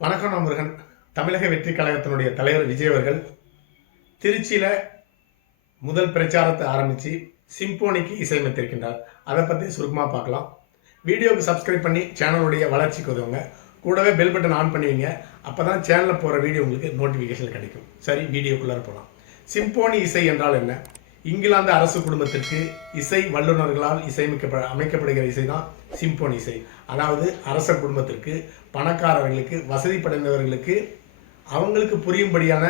வணக்கம் முருகன். தமிழக வெற்றி கழகத்தினுடைய தலைவர் விஜய் அவர்கள் திருச்சியில முதல் பிரச்சாரத்தை ஆரம்பித்து சிம்போனிக்கு இசையமைத்திருக்கின்றார். அதை பற்றி சுருக்கமாக பார்க்கலாம். வீடியோவுக்கு சப்ஸ்கிரைப் பண்ணி சேனலுடைய வளர்ச்சிக்கு உதவுங்க. கூடவே பெல் பட்டன் ஆன் பண்ணுவீங்க. அப்போ தான் சேனலில் போகிற வீடியோ உங்களுக்கு நோட்டிஃபிகேஷன் கிடைக்கும். சரி, வீடியோக்குள்ளார போகலாம். சிம்போனி இசை என்றால் என்ன? இங்கிலாந்து அரசு குடும்பத்திற்கு இசை வல்லுநர்களால் அமைக்கப்படுகிற இசை தான் சிம்போனி இசை. அதாவது அரச குடும்பத்திற்கு, பணக்காரர்களுக்கு, வசதி படைந்தவர்களுக்கு அவங்களுக்கு புரியும்படியான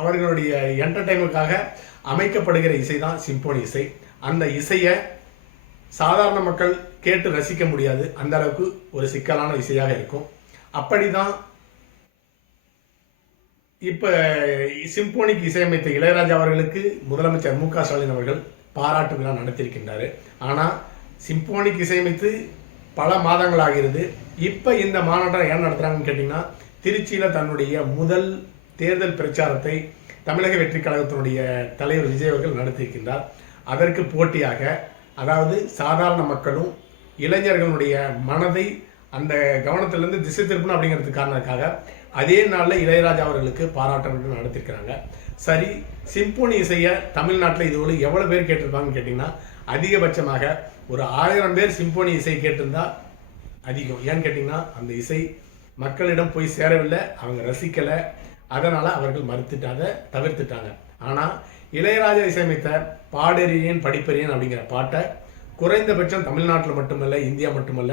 அவர்களுடைய என்டர்டைன்மெண்ட்காக அமைக்கப்படுகிற இசை தான் சிம்போனி இசை. அந்த இசையை சாதாரண மக்கள் கேட்டு ரசிக்க முடியாது. அந்த அளவுக்கு ஒரு சிக்கலான இசையாக இருக்கும். அப்படிதான் இப்போ சிம்போனிக்கு இசையமைத்த இளையராஜா அவர்களுக்கு முதலமைச்சர் மு.க. ஸ்டாலின் அவர்கள் பாராட்டு விழா நடத்தியிருக்கின்றார். ஆனால் சிம்போனிக்கு இசையமைத்து பல மாதங்கள் ஆகிறது. இப்போ இந்த மாநாட்டம் ஏன் நடத்துகிறாங்கன்னு கேட்டிங்கன்னா, திருச்சியில் தன்னுடைய முதல் தேர்தல் பிரச்சாரத்தை தமிழக வெற்றி கழகத்தினுடைய தலைவர் விஜய் அவர்கள் நடத்தியிருக்கின்றார். அதற்கு போட்டியாக, அதாவது சாதாரண மக்களும் இளைஞர்களுடைய மனதை அந்த கவனத்திலிருந்து திசை திருப்பணும் அப்படிங்கிறதுக்கு காரணத்துக்காக அதே நாளில் இளையராஜா அவர்களுக்கு பாராட்டு நடத்திருக்கிறாங்க. சரி, சிம்போனி இசையை தமிழ்நாட்டில் இதுவரை எவ்வளோ பேர் கேட்டிருப்பாங்கன்னு கேட்டிங்கன்னா, அதிகபட்சமாக ஒரு 1000 பேர் சிம்போனி இசை கேட்டிருந்தா அதிகம். ஏன்னு கேட்டிங்கன்னா, அந்த இசை மக்களிடம் போய் சேரவில்லை, அவங்க ரசிக்கலை. அதனால் அவர்கள் தவிர்த்துட்டாங்க. ஆனால் இளையராஜா இசையமைத்த பாடறியேன் படிப்பறியேன் அப்படிங்கிற பாட்டை குறைந்தபட்சம் தமிழ்நாட்டில் மட்டுமல்ல, இந்தியா மட்டுமல்ல,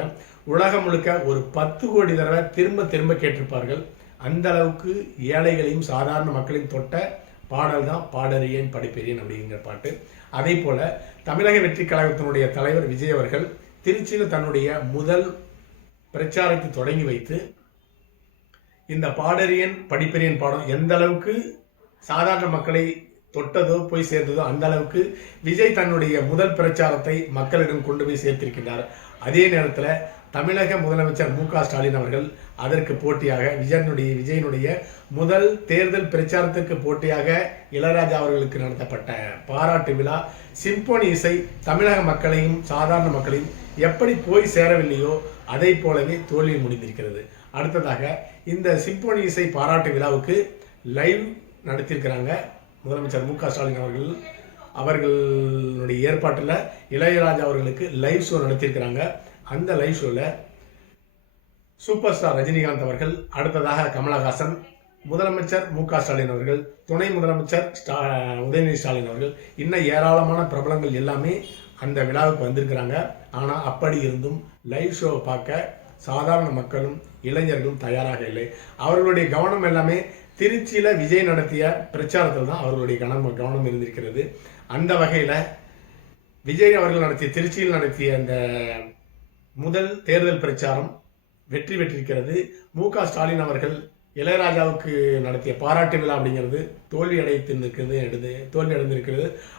உலகம் முழுக்க ஒரு 10 கோடி தடவை திரும்ப திரும்ப கேட்டிருப்பார்கள். அந்த அளவுக்கு ஏழைகளையும் சாதாரண மக்களையும் தொட்ட பாடல் தான் பாடறியேன் படிப்பறியேன் அப்படிங்கிற பாட்டு. அதே போல தமிழக வெற்றி கழகத்தினுடைய தலைவர் விஜய் அவர்கள் திருச்சியில் தன்னுடைய முதல் பிரச்சாரத்தை தொடங்கி வைத்து இந்த பாடறியேன் படிப்பறியேன் பாடம் எந்த அளவுக்கு சாதாரண மக்களை தொட்டதோ போய் சேர்ந்ததோ அந்த அளவுக்கு விஜய் தன்னுடைய முதல் பிரச்சாரத்தை மக்களிடம் கொண்டு போய் சேர்த்திருக்கின்றார். அதே நேரத்தில் தமிழக முதலமைச்சர் மு.க. ஸ்டாலின் அவர்கள் அதற்கு போட்டியாக விஜயனுடைய முதல் தேர்தல் பிரச்சாரத்திற்கு போட்டியாக இளையராஜா அவர்களுக்கு நடத்தப்பட்ட பாராட்டு விழா சிம்போனி இசை தமிழக மக்களையும் சாதாரண மக்களையும் எப்படி போய் சேரவில்லையோ அதை போலவே தோல்வி முடிந்திருக்கிறது. அடுத்ததாக இந்த சிம்போனி இசை பாராட்டு விழாவுக்கு லைவ் நடத்தியிருக்கிறாங்க முதலமைச்சர் மு.க. ஸ்டாலின் அவர்களுடைய ஏற்பாட்டில் இளையராஜா அவர்களுக்கு லைவ் ஷோ நடத்தியிருக்கிறாங்க. அந்த லைவ் ஷோவில் சூப்பர் ஸ்டார் ரஜினிகாந்த் அவர்கள், அடுத்ததாக கமலஹாசன், முதலமைச்சர் மு.க. ஸ்டாலின் அவர்கள், துணை முதலமைச்சர் உதயநிதி ஸ்டாலின் அவர்கள், இன்னும் ஏராளமான பிரபலங்கள் எல்லாமே அந்த விழாவுக்கு வந்திருக்கிறாங்க. ஆனால் அப்படி இருந்தும் லைவ் ஷோவை பார்க்க சாதாரண மக்களும் இளைஞர்களும் தயாராக இல்லை. அவர்களுடைய கவனம் எல்லாமே திருச்சியில் விஜய் நடத்திய பிரச்சாரத்தில் தான் அவர்களுடைய கவனம் இருந்திருக்கிறது. அந்த வகையில் விஜய் அவர்கள் திருச்சியில் நடத்திய அந்த முதல் தேர்தல் பிரச்சாரம் வெற்றி பெற்றிருக்கிறது. மு.க. ஸ்டாலின் அவர்கள் இளையராஜாவுக்கு நடத்திய பாராட்டு விழா அப்படிங்கிறது தோல்வி அடைந்திருக்கிறது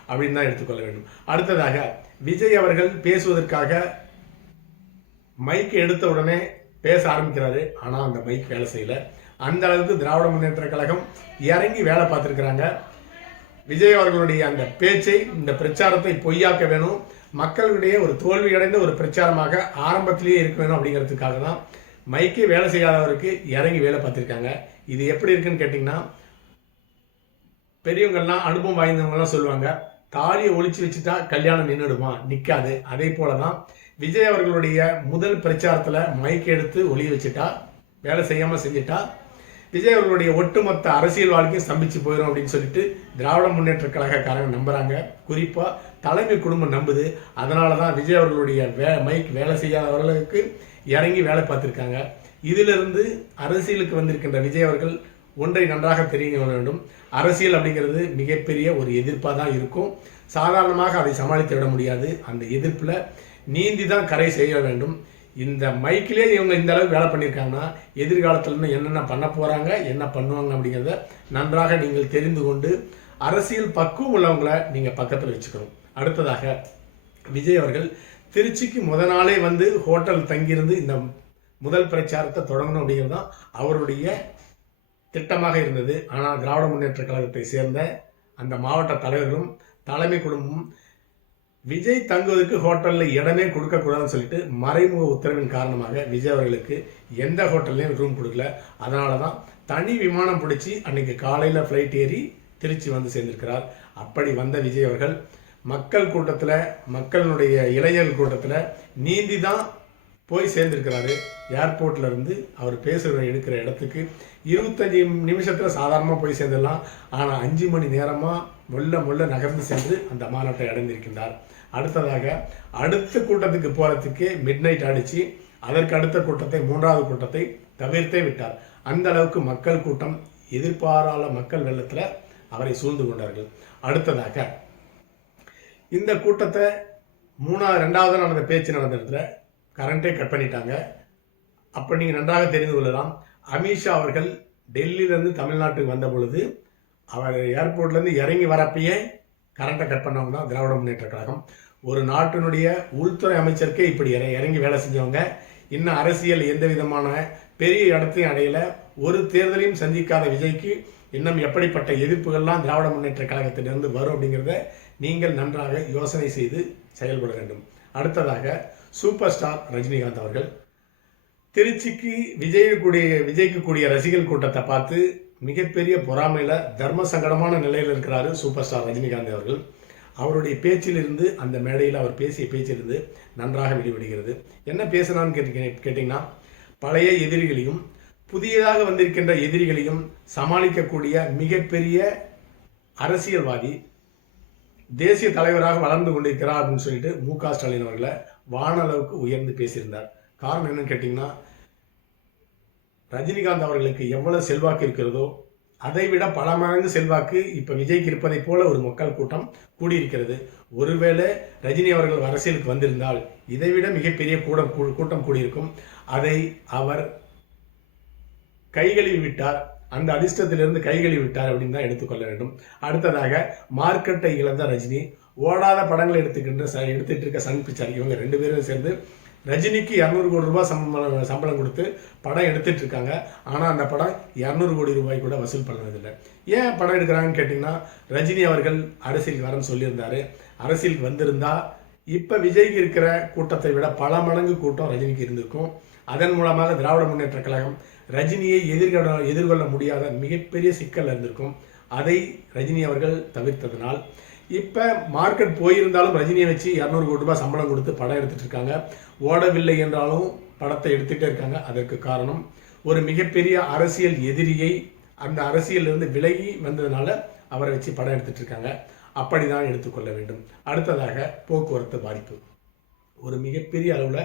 அப்படின்னு தான் எடுத்துக்கொள்ள வேண்டும். அடுத்ததாக விஜய் அவர்கள் பேசுவதற்காக மைக் எடுத்த உடனே பேச ஆரம்பிக்கிறாரு. ஆனால் அந்த மைக் வேலை செய்யலை. அந்த அளவுக்கு திராவிட முன்னேற்ற கழகம் இறங்கி வேலை பார்த்துருக்கிறாங்க. விஜய் அவர்களுடைய அந்த பேச்சை, இந்த பிரச்சாரத்தை பொய்யாக்க வேணும், மக்களுடைய ஒரு தோல்வி அடைந்த ஒரு பிரச்சாரமாக ஆரம்பத்திலேயே இருக்க வேணும் அப்படிங்கிறதுக்காக தான் மைக்கே வேலை செய்யாதவருக்கு இறங்கி வேலை பார்த்துருக்காங்க. இது எப்படி இருக்குன்னு கேட்டிங்கன்னா, பெரியவங்கள்லாம் அனுபவம் வாய்ந்தவங்கலாம் சொல்லுவாங்க, தாலியை ஒழிச்சு வச்சுட்டா கல்யாணம் நின்றுடுமா, நிற்காது. அதே போல தான் விஜய் அவர்களுடைய முதல் பிரச்சாரத்தில் மைக் எடுத்து ஒளி வச்சுட்டா, வேலை செய்யாமல் செஞ்சுட்டா விஜய் அவர்களுடைய ஒட்டுமொத்த அரசியல் வாழ்க்கையும் ஸ்தம்பிச்சு போயிடும் அப்படின்னு சொல்லிட்டு திராவிட முன்னேற்ற கழகக்காரங்க நம்புறாங்க. குறிப்பாக தலைமை குடும்பம் நம்புது. அதனால தான் விஜய் அவர்களுடைய மைக் வேலை செய்யாதவர்களுக்கு இறங்கி வேலை பார்த்துருக்காங்க. இதிலிருந்து அரசியலுக்கு வந்திருக்கின்ற விஜய் அவர்கள் ஒன்றை நன்றாக தெரிந்து கொள்ள வேண்டும். அரசியல் அப்படிங்கிறது மிகப்பெரிய ஒரு எதிர்ப்பாக தான் இருக்கும். சாதாரணமாக அதை சமாளித்து விட முடியாது. அந்த எதிர்ப்பில் நீந்தி தான் கரை செய்ய வேண்டும். இந்த மைக்கிலே இவங்க இந்த அளவுக்கு வேலை பண்ணியிருக்காங்கன்னா எதிர்காலத்தில் என்னென்ன பண்ண போகிறாங்க, என்ன பண்ணுவாங்க அப்படிங்கிறத நன்றாக நீங்கள் தெரிந்து கொண்டு அரசியல் பக்குவம் உள்ளவங்களை நீங்கள் பக்கத்தில் வச்சுக்கணும். அடுத்ததாக விஜய் அவர்கள் திருச்சிக்கு நாளே வந்து ஹோட்டல் தங்கியிருந்து இந்த முதல் பிரச்சாரத்தை தொடங்கணும் அப்படிங்கிறது தான் அவருடைய திட்டமாக இருந்தது. ஆனால் திராவிட முன்னேற்ற கழகத்தை சேர்ந்த அந்த மாவட்ட தலைவர்களும் தலைமை குடும்பமும் விஜய் தங்குவதற்கு ஹோட்டலில் இடமே கொடுக்கக்கூடாதுன்னு சொல்லிட்டு மறைமுக உத்தரவின் காரணமாக விஜய் அவர்களுக்கு எந்த ஹோட்டல்லையும் ரூம் கொடுக்கல. அதனால தான் தனி விமானம் பிடிச்சி அன்னைக்கு காலையில் ஃப்ளைட் ஏறி திருச்சி வந்து சேர்ந்திருக்கிறார். அப்படி வந்த விஜய் அவர்கள் மக்கள் கூட்டத்தில், மக்களுடைய இளைஞர்கள் கூட்டத்தில் நீந்தி தான் போய் சேர்ந்திருக்கிறாரு. ஏர்போர்ட்ல இருந்து அவர் பேசுகிற எடுக்கிற இடத்துக்கு 25 நிமிஷத்தில் சாதாரணமாக போய் சேர்ந்துடலாம். ஆனால் 5 மணி நேரமாக மொல்ல நகர்ந்து சென்று அந்த மாநாட்டை அடைந்திருக்கின்றார். அடுத்ததாக அடுத்த கூட்டத்துக்கு போகிறதுக்கே மிட் நைட் அடித்து அதற்கு அடுத்த கூட்டத்தை, 3வது கூட்டத்தை தவிர்த்தே விட்டார். அந்த அளவுக்கு மக்கள் கூட்டம், எதிர்பாராத மக்கள் வெள்ளத்தில் அவரை சூழ்ந்து கொண்டார்கள். அடுத்ததாக இந்த கூட்டத்தை 2வது நடந்த பேச்சு நடந்த இடத்துல கரண்டே கட் பண்ணிட்டாங்க. அப்போ நீங்கள் நன்றாக தெரிந்து கொள்ளலாம், அமித்ஷா அவர்கள் டெல்லியிலேருந்து தமிழ்நாட்டுக்கு வந்த பொழுது அவர் ஏர்போர்ட்லேருந்து இறங்கி வரப்பயே கரண்ட்டை கட் பண்ணவங்க தான் திராவிட முன்னேற்ற கழகம். ஒரு நாட்டினுடைய உள்துறை அமைச்சருக்கே இப்படி இறங்கி வேலை செஞ்சவங்க இன்னும் அரசியல் எந்த விதமான பெரிய இடத்தையும் அடையல. ஒரு தேர்தலையும் சந்திக்காத விஜய்க்கு இன்னும் எப்படிப்பட்ட எதிர்ப்புகள்லாம் திராவிட முன்னேற்ற கழகத்திலிருந்து வரும் அப்படிங்கிறத நீங்கள் நன்றாக யோசனை செய்து செயல்பட வேண்டும். அடுத்ததாக சூப்பர் ஸ்டார் ரஜினிகாந்த் அவர்கள் திருச்சிக்கு விஜய்க்கு கூடிய ரசிகர்கள் கூட்டத்தை பார்த்து மிகப்பெரிய பொறாமையில தர்ம சங்கடமான நிலையில் இருக்கிறாரு சூப்பர் ஸ்டார் ரஜினிகாந்த் அவர்கள். அவருடைய பேச்சிலிருந்து, அந்த மேடையில் அவர் பேசிய பேச்சிலிருந்து நன்றாக வெளிவிடுகிறது. என்ன பேசினான்னு கேட்டீங்கன்னா, பழைய எதிரிகளையும் புதியதாக வந்திருக்கின்ற எதிரிகளையும் சமாளிக்கக்கூடிய மிகப்பெரிய அரசியல்வாதி, தேசிய தலைவராக வளர்ந்து கொண்டிருக்கிறார் அப்படின்னு சொல்லிட்டு மு.க. ஸ்டாலின் அவர்களை வானளவுக்கு உயர்ந்து பேசியிருந்தார். காரணம் என்னன்னு கேட்டிங்கன்னா, ரஜினிகாந்த் அவர்களுக்கு எவ்வளவு செல்வாக்கு இருக்கிறதோ அதை விட பல மடங்கு செல்வாக்கு இப்போ விஜய்க்கு இருப்பதை போல ஒரு மக்கள் கூட்டம் கூடியிருக்கிறது. ஒருவேளை ரஜினி அவர்கள் அரசியலுக்கு வந்திருந்தால் இதைவிட மிகப்பெரிய கூட்டம் கூடியிருக்கும். அதை அவர் கைகழுவி விட்டார், அந்த அதிர்ஷ்டத்திலிருந்து கைகழுவி விட்டார் அப்படின்னு தான் எடுத்துக்கொள்ள வேண்டும். அடுத்ததாக மார்க்கெட்டை இழந்த ரஜினி, ஓடாத படங்களை எடுத்துட்டு இருக்க சன் பிக்சர், இவங்க 2 பேரும் சேர்ந்து ரஜினிக்கு 200 கோடி ரூபாய் சம்பளம் கொடுத்து படம் எடுத்துட்டு இருக்காங்க. ஆனால் அந்த படம் 200 கோடி ரூபாய் கூட வசூல் பண்ணதில்லை. ஏன் படம் எடுக்கிறாங்கன்னு கேட்டிங்கன்னா, ரஜினி அவர்கள் அரசியலுக்கு வரன்னு சொல்லியிருந்தாரு. அரசியலுக்கு வந்திருந்தா இப்போ விஜய்க்கு இருக்கிற கூட்டத்தை விட பல மடங்கு கூட்டம் ரஜினிக்கு இருந்திருக்கும். அதன் மூலமாக திராவிட முன்னேற்ற கழகம் ரஜினியை எதிர்கொள்ள முடியாத மிகப்பெரிய சிக்கல் இருந்திருக்கும். அதை ரஜினி அவர்கள் தவிர்த்ததனால் இப்போ மார்க்கெட் போயிருந்தாலும் ரஜினியை வச்சு 200 கோடி ரூபாய் சம்பளம் கொடுத்து படம் எடுத்துட்டு இருக்காங்க. ஓடவில்லை என்றாலும் படத்தை எடுத்துகிட்டே இருக்காங்க. அதற்கு காரணம் ஒரு மிகப்பெரிய அரசியல் எதிரியை அந்த அரசியலிருந்து விலகி வந்ததுனால அவரை வச்சு படம் எடுத்துட்டு இருக்காங்க. அப்படிதான் எடுத்துக்கொள்ள வேண்டும். அடுத்ததாக போக்குவரத்து பாதிப்பு. ஒரு மிகப்பெரிய அளவில்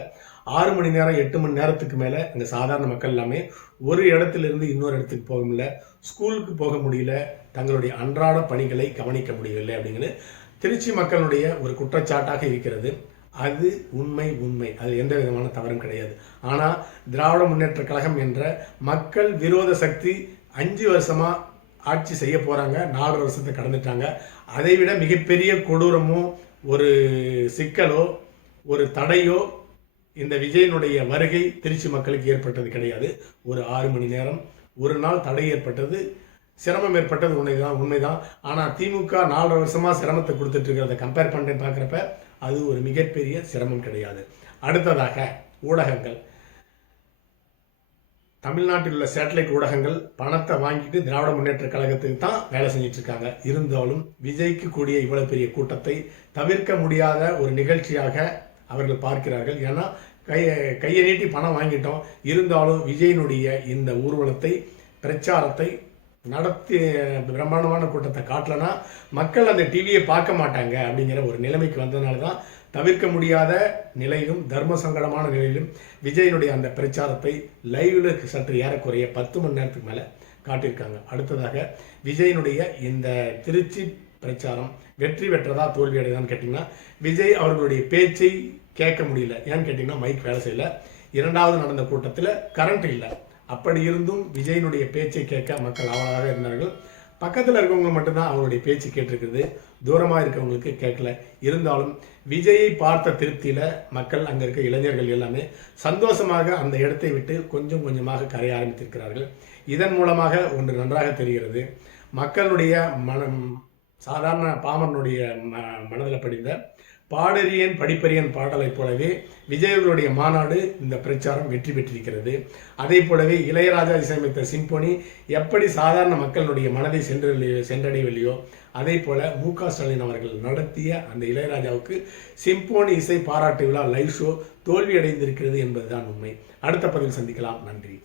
6 மணி நேரம் 8 மணி நேரத்துக்கு மேலே இந்த சாதாரண மக்கள் எல்லாமே ஒரு இடத்திலிருந்து இன்னொரு இடத்துக்கு போக முடியல, ஸ்கூலுக்கு போக முடியல, தங்களுடைய அன்றாட பணிகளை கவனிக்க முடியவில்லை அப்படிங்கிறது திருச்சி மக்களுடைய ஒரு குற்றச்சாட்டாக இருக்கிறது. அது உண்மை. அது எந்த விதமான தவறும் கிடையாது. ஆனால் திராவிட முன்னேற்ற கழகம் என்ற மக்கள் விரோத சக்தி 5 வருஷமா ஆட்சி செய்ய போறாங்க. 4 வருஷத்தை கடந்துட்டாங்க. அதை விட மிகப்பெரிய கொடூரமோ ஒரு சிக்கலோ ஒரு தடையோ இந்த விஜயனுடைய வருகை திருச்சி மக்களுக்கு ஏற்பட்டது கிடையாது. ஒரு 6 மணி நேரம் ஒரு நாள் தடை ஏற்பட்டது, சிரமம் ஏற்பட்டது உண்மைதான். ஆனால் திமுக 4 வருஷமா சிரமத்தை கொடுத்துட்டு இருக்கிறத கம்பேர் பண்ணி பார்க்குறப்ப அது ஒரு மிகப்பெரிய சிரமம் கிடையாது. அடுத்ததாக ஊடகங்கள். தமிழ்நாட்டில் உள்ள சேட்டலைட் ஊடகங்கள் பணத்தை வாங்கிட்டு திராவிட முன்னேற்ற கழகத்துக்கு தான் வேலை செஞ்சுட்டு இருக்காங்க. இருந்தாலும் விஜய்க்கு கூடிய இவ்வளவு பெரிய கூட்டத்தை தவிர்க்க முடியாத ஒரு நிகழ்ச்சியாக அவர்கள் பார்க்கிறார்கள். ஏன்னா கையை நீட்டி பணம் வாங்கிட்டோம், இருந்தாலும் விஜயனுடைய இந்த ஊர்வலத்தை, பிரச்சாரத்தை நடத்தி பிரம்மாண்டமான கூட்டத்தை காட்டலனா மக்கள் அந்த டிவியை பார்க்க மாட்டாங்க அப்படிங்கிற ஒரு நிலைமைக்கு வந்ததுனால தான் தவிர்க்க முடியாத நிலையிலும் தர்ம சங்கடமான நிலையிலும் விஜயனுடைய அந்த பிரச்சாரத்தை லைவ்ல சற்று ஏறக்குறைய 10 மணி நேரத்துக்கு மேலே காட்டியிருக்காங்க. அடுத்ததாக விஜயனுடைய இந்த திருச்சி பிரச்சாரம் வெற்றி பெற்றதா தோல்வி அடையதான்னு கேட்டிங்கன்னா, விஜய் அவர்களுடைய பேச்சை கேட்க முடியல. ஏன்னு கேட்டிங்கன்னா, மைக் வேலை செய்யல. 2வது நடந்த கூட்டத்தில் கரண்ட் இல்லை. அப்படி இருந்தும் விஜயனுடைய பேச்சை கேட்க மக்கள் ஆவலாக இருந்தார்கள். பக்கத்தில் இருக்கவங்க மட்டும்தான் அவருடைய பேச்சு கேட்டிருக்குது, தூரமாக இருக்கவங்களுக்கு கேட்கல. இருந்தாலும் விஜயை பார்த்த திருப்தியில் மக்கள், அங்கே இருக்க இளைஞர்கள் எல்லாமே சந்தோஷமாக அந்த இடத்தை விட்டு கொஞ்சம் கொஞ்சமாக கரைய ஆரம்பித்திருக்கிறார்கள். இதன் மூலமாக ஒன்று நன்றாக தெரிகிறது, மக்களுடைய சாதாரண பாமரனுடைய மனதில் படிந்த பாடறியேன் படிப்பறியேன் பாடலைப் போலவே விஜயவர்களுடைய மாநாடு இந்த பிரச்சாரம் வெற்றி பெற்றிருக்கிறது. அதே போலவே இளையராஜா இசையமைத்த சிம்போனி எப்படி சாதாரண மக்களுடைய மனதை சென்றடையவில்லையோ அதே போல மு.க. ஸ்டாலின் அவர்கள் நடத்திய அந்த இளையராஜாவுக்கு சிம்போனி இசை பாராட்டு விழா லைவ் ஷோ தோல்வியடைந்திருக்கிறது என்பதுதான் உண்மை. அடுத்த பதிவில் சந்திக்கலாம். நன்றி.